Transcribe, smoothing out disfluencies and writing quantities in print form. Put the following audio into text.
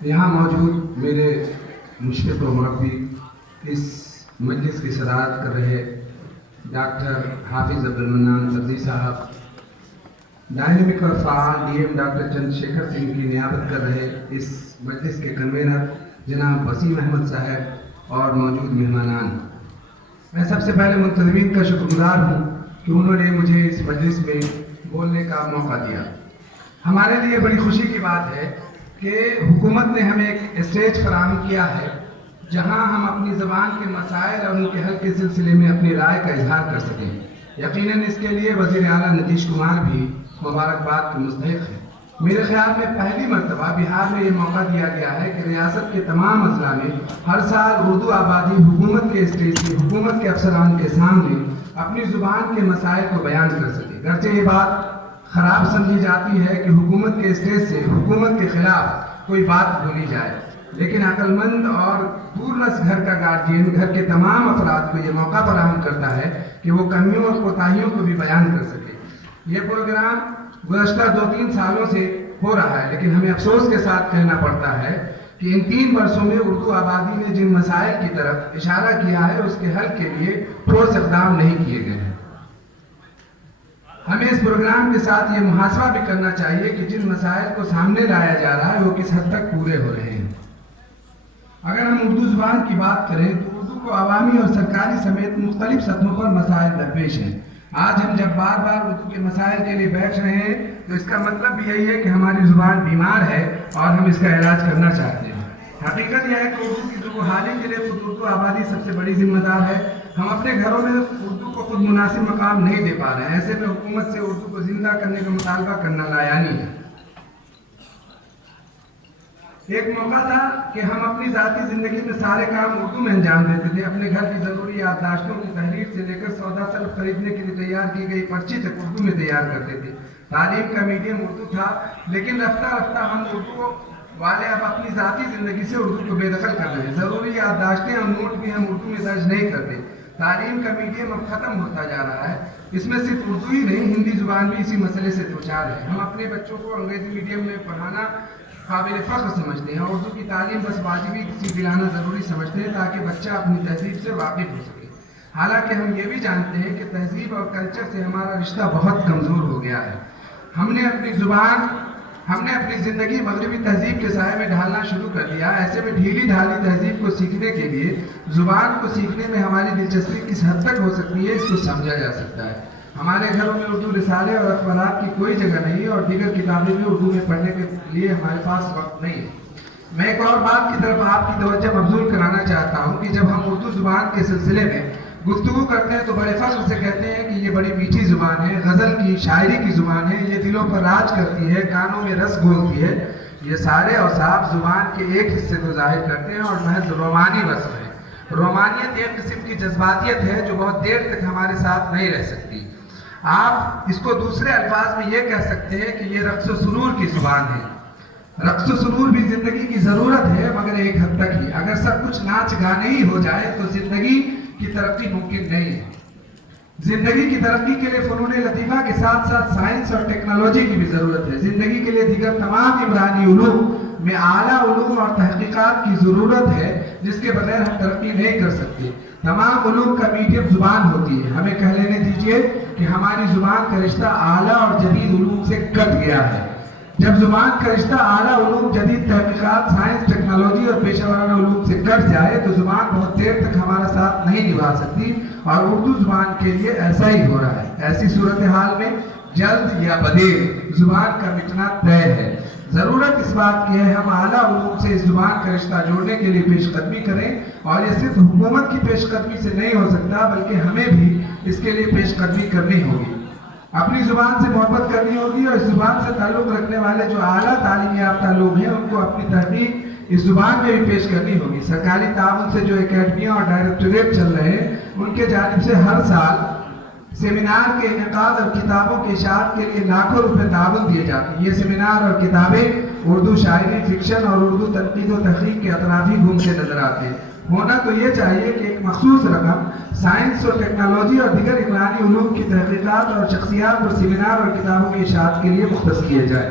یہاں موجود میرے مشفق و مربی اس مجلس کی صدارت کر رہے ڈاکٹر حافظ عبدالمنان طرزی صاحب، ڈائنامک اور فعال D M doctor Chandra Shekhar Singh کی نیابت کر رہے اس مجلس کے کنوینر جناب وسیم احمد صاحب اور موجود مہمانان، میں سب سے پہلے منتظمین کا شکر گزار ہوں کہ انہوں نے مجھے اس مجلس میں بولنے کا موقع دیا۔ ہمارے لیے بڑی خوشی کی بات ہے کہ حکومت نے ہمیں ایک اسٹیج فراہم کیا ہے جہاں ہم اپنی زبان کے مسائل اور ان کے حل کے سلسلے میں اپنی رائے کا اظہار کر سکیں۔ یقیناً اس کے لیے وزیر اعلیٰ نتیش کمار بھی مبارکباد کے مستحق ہیں۔ میرے خیال میں پہلی مرتبہ بہار میں یہ موقع دیا گیا ہے کہ ریاست کے تمام اضلاع میں ہر سال اردو آبادی حکومت کے اسٹیج سے حکومت کے افسران کے سامنے اپنی زبان کے مسائل کو بیان کر سکے۔ گرچہ یہ بات خراب سمجھی جاتی ہے کہ حکومت کے اسٹیج سے حکومت کے خلاف کوئی بات بولی جائے، لیکن عقل مند اور دوررس گھر کا گارجین گھر کے تمام افراد کو یہ موقع فراہم کرتا ہے کہ وہ کمیوں اور کوتاہیوں کو بھی بیان کر سکے۔ یہ پروگرام گزشتہ 2-3 سالوں سے ہو رہا ہے، لیکن ہمیں افسوس کے ساتھ کہنا پڑتا ہے کہ ان 3 برسوں میں اردو آبادی نے جن مسائل کی طرف اشارہ کیا ہے اس کے حل کے لیے ٹھوس اقدام نہیں کیے گئے ہیں۔ ہمیں اس پروگرام کے ساتھ یہ محاسبہ بھی کرنا چاہیے کہ جن مسائل کو سامنے لایا جا رہا ہے وہ کس حد تک پورے ہو رہے ہیں۔ اگر ہم اردو زبان کی بات کریں تو اردو کو عوامی اور سرکاری سمیت مختلف سطحوں پر مسائل درپیش ہیں۔ آج ہم جب بار بار اردو کے مسائل کے لیے بیٹھ رہے ہیں تو اس کا مطلب بھی یہی ہے کہ ہماری زبان بیمار ہے اور ہم اس کا علاج کرنا چاہتے ہیں۔ حقیقت یہ ہے کہ اردو کی بحالی کے لیے خود اردو آبادی سب سے بڑی ذمہ دار ہے۔ ہم اپنے گھروں میں اردو کو خود مناسب مقام نہیں دے پا رہے ہیں، ایسے میں حکومت سے اردو کو زندہ کرنے کا مطالبہ کرنا لایانی ہے۔ ایک موقع تھا کہ ہم اپنی ذاتی زندگی میں سارے کام اردو میں انجام دیتے تھے۔ اپنے گھر کی ضروری یادداشتوں کی تحریر سے لے کر سودا سلف خریدنے کے لیے تیار کی گئی پرچی تک اردو میں تیار کرتے تھے۔ تعلیم کا میڈیم اردو تھا، لیکن رفتہ رفتہ ہم اردو والے اب اپنی ذاتی زندگی سے اردو کو بے دخل کر رہے ہیں۔ ضروری یادداشتیں اور نوٹ بھی ہم اردو میں درج نہیں کرتے۔ تعلیم کا میڈیم اب ختم ہوتا جا رہا ہے۔ اس میں صرف اردو ہی نہیں، ہندی زبان بھی اسی مسئلے سے دوچار ہے۔ ہم اپنے بچوں کو انگریزی میڈیم میں پڑھانا قابل فخر سمجھتے ہیں، اردو کی تعلیم بس واجبی کسی دلانا ضروری سمجھتے ہیں تاکہ بچہ اپنی تہذیب سے واقف ہو سکے۔ حالانکہ ہم یہ بھی جانتے ہیں کہ تہذیب اور کلچر سے ہمارا رشتہ بہت کمزور ہو گیا ہے۔ ہم نے اپنی زندگی مغربی تہذیب کے سائے میں ڈھالنا شروع کر دیا۔ ایسے میں ڈھیلی ڈھالی تہذیب کو سیکھنے کے لیے زبان کو سیکھنے میں ہماری دلچسپی کس حد تک ہو سکتی ہے، اس کو سمجھا جا سکتا ہے۔ ہمارے گھروں میں اردو رسالے اور اخبارات کی کوئی جگہ نہیں ہے اور دیگر کتابیں بھی اردو میں پڑھنے کے لیے ہمارے پاس وقت نہیں ہے۔ میں ایک اور بات کی طرف آپ کی توجہ مبذول کرانا چاہتا ہوں کہ جب ہم اردو زبان کے سلسلے میں گفتگو کرتے ہیں تو بڑے فخر سے کہتے ہیں کہ یہ بڑی میٹھی زبان ہے، غزل کی شاعری کی زبان ہے، یہ دلوں پر راج کرتی ہے، کانوں میں رس گھولتی ہے۔ یہ سارے اوصاف زبان کے ایک حصے کو ظاہر کرتے ہیں اور محض رومانی وصف ہے۔ رومانیت ایک قسم کی جذباتیت ہے جو بہت دیر تک ہمارے ساتھ نہیں رہ سکتی۔ آپ اس کو دوسرے الفاظ میں یہ کہہ سکتے ہیں کہ یہ رقص و سرور کی زبان ہے۔ رقص و سرور بھی زندگی کی ضرورت ہے، مگر ایک حد تک ہی۔ اگر سب کچھ ناچ گانے ہی ہو جائے تو زندگی کی ترقی ممکن نہیں ہے۔ زندگی کی ترقی کے لیے فنون لطیفہ کے ساتھ ساتھ سائنس اور ٹیکنالوجی کی بھی ضرورت ہے۔ زندگی کے لیے دیگر تمام عمرانی علوم میں اعلیٰ علوم اور تحقیقات کی ضرورت ہے، جس کے بغیر ہم ترقی نہیں کر سکتے۔ تمام علوم کا میڈیم زبان ہوتی ہے۔ ہمیں کہہ لینے دیجئے کہ ہماری زبان کا رشتہ اعلیٰ اور جدید علوم سے کٹ گیا ہے۔ جب زبان کا رشتہ اعلیٰ علوم، جدید تحقیقات، سائنس، ٹیکنالوجی اور پیشہ ورانہ علوم سے کٹ جائے تو زبان بہت دیر تک ہمارا ساتھ نہیں نبھا سکتی، اور اردو زبان کے لیے ایسا ہی ہو رہا ہے۔ ایسی صورتحال میں جلد یا بدیر زبان کا مٹنا طے ہے۔ ضرورت اس بات کی ہے ہم اعلیٰ علوم سے اس زبان کا رشتہ جوڑنے کے لیے پیش قدمی کریں، اور یہ صرف حکومت کی پیش قدمی سے نہیں ہو سکتا بلکہ ہمیں بھی اس کے لیے پیش قدمی کرنی ہوگی۔ اپنی زبان سے محبت کرنی ہوگی اور اس زبان سے تعلق رکھنے والے جو اعلیٰ تعلیم یافتہ لوگ ہیں ان کو اپنی تحقیق اس زبان میں بھی پیش کرنی ہوگی۔ سرکاری تعاون سے جو اکیڈمیاں اور ڈائریکٹوریٹ چل رہے ہیں ان کے جانب سے ہر سال سیمینار کے انعقاد اور کتابوں کی اشاعت کے لیے لاکھوں روپے تعاون دیے جاتے ہیں۔ یہ سیمینار اور کتابیں اردو شاعری، فکشن اور اردو تنقید و تحقیق کے اطراف ہی گھومتے نظر آتے ہیں۔ ہونا تو یہ چاہیے کہ ایک مخصوص رقم سائنس اور ٹیکنالوجی اور دیگر عمرانی علوم کی تحقیقات اور شخصیات اور سیمینار اور کتابوں کی اشاعت کے لیے مختص کیے جائے۔